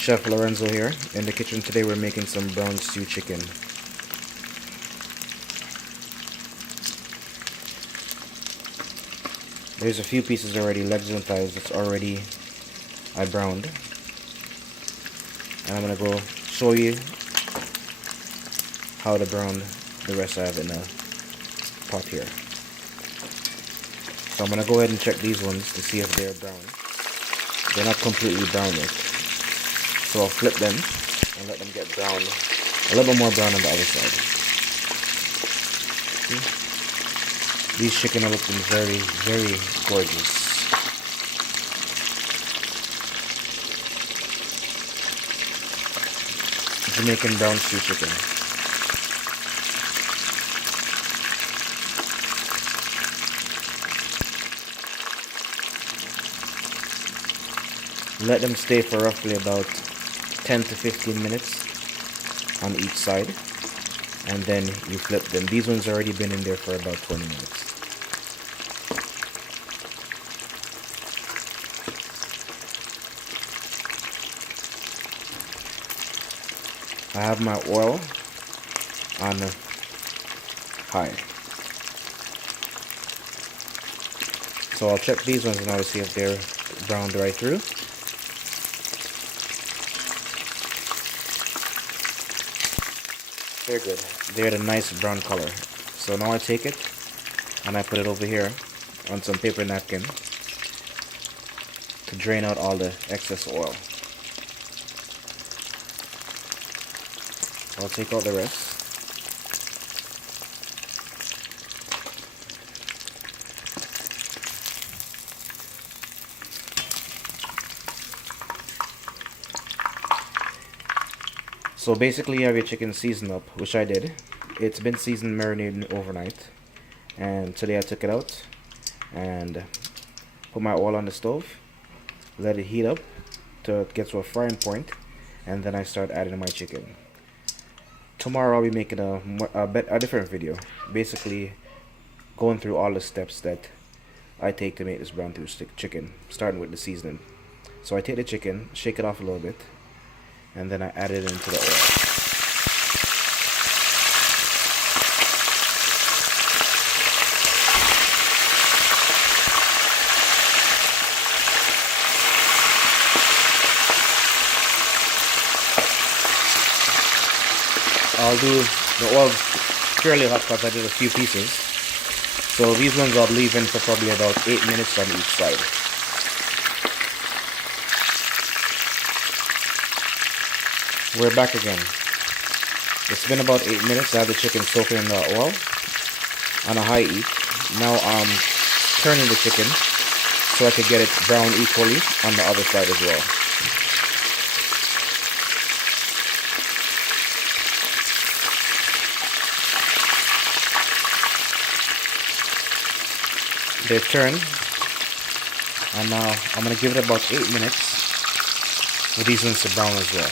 Chef Lorenzo here. In the kitchen today we're making some brown stew chicken. There's a few pieces already, legs and thighs, that's already I browned. And I'm going to go show you how to brown the rest I have in a pot here. So I'm going to go ahead and check these ones to see if they're brown. They're not completely brown yet. So I'll flip them and let them get brown, a little bit more brown on the other side. See? These chicken are looking very, very gorgeous. Jamaican brown stew chicken. Let them stay for roughly about 10 to 15 minutes on each side, and then you flip them. These ones already been in there for about 20 minutes. I have my oil on high. So I'll check these ones now to see if they're browned right through. They're good. They're the nice brown color. So now I take it and I put it over here on some paper napkin to drain out all the excess oil. I'll take out the rest. So basically you have your chicken seasoned up, which I did. It's been seasoned, marinated overnight. And today I took it out and put my oil on the stove, let it heat up till it gets to a frying point, and then I start adding my chicken. Tomorrow I'll be making a different video, basically going through all the steps that I take to make this brown stew chicken, starting with the seasoning. So I take the chicken, shake it off a little bit, and then I add it into the oil. I'll do the oil fairly hot because I did a few pieces. So these ones I'll leave in for probably about 8 minutes on each side. We're back again. It's been about 8 minutes. I have the chicken soaking in the oil on a high heat. Now I'm turning the chicken so I could get it brown equally on the other side as well. They're turned, and now I'm going to give it about 8 minutes for these ones to brown as well.